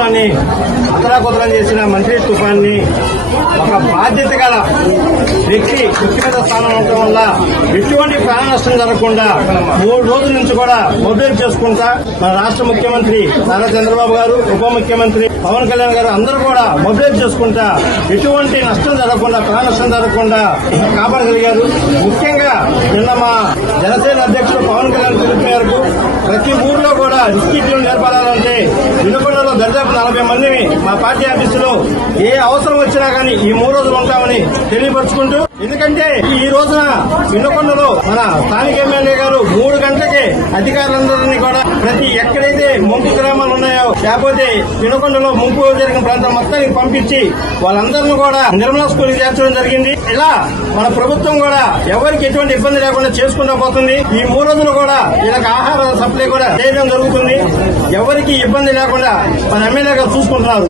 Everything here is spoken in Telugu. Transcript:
అని అతలాకుతలం చేసిన మంత్రి తుఫాన్ని ఒక బాధ్యత గల వ్యక్తి వ్యక్తిగత స్థానం ఉండటం వల్ల ఎటువంటి ప్రాణ నష్టం జరగకుండా మూడు రోజుల నుంచి కూడా మొబైల్ చేసుకుంటా మన రాష్ట్ర ముఖ్యమంత్రి నారా చంద్రబాబు గారు ఉప ముఖ్యమంత్రి పవన్ కళ్యాణ్ గారు అందరూ కూడా మొబైల్ చేసుకుంటా ఎటువంటి నష్టం జరగకుండా ప్రాణ నష్టం జరగకుండా కాపాడగలిగారు. ముఖ్యంగా నిన్న మా జనసేన అధ్యక్షుడు పవన్ కళ్యాణ్ పిలుపు మేరకు ప్రతి ఊర్లో కూడా రిస్కీ నేర్పడాలంటే దాదాపు నలభై మందిని మా పార్టీ ఆఫీసులో ఏ అవసరం వచ్చినా కానీ ఈ మూడు రోజులు ఉంటామని తెలియపరుచుకుంటూ ఎందుకంటే ఈ రోజున వినుకొండలో మన స్థానిక ఎమ్మెల్యే గారు మూడు గంటలకే అధికారులందరినీ కూడా ప్రతి ఎక్కడైతే లేకపోతే వినుకొండలో ముంపు జరిగిన ప్రాంతం మొత్తానికి పంపించి వాళ్ళందరినీ కూడా నిర్మలా స్కూల్ చేర్చడం జరిగింది. ఇలా మన ప్రభుత్వం కూడా ఎవరికి ఎటువంటి ఇబ్బంది లేకుండా చేసుకుంటూ పోతుంది. ఈ మూడు రోజులు కూడా వీళ్ళకి ఆహార సప్లై కూడా చేయడం జరుగుతుంది ఎవరికి ఇబ్బంది లేకుండా మన ఎమ్మెల్యేగా చూసుకుంటున్నారు.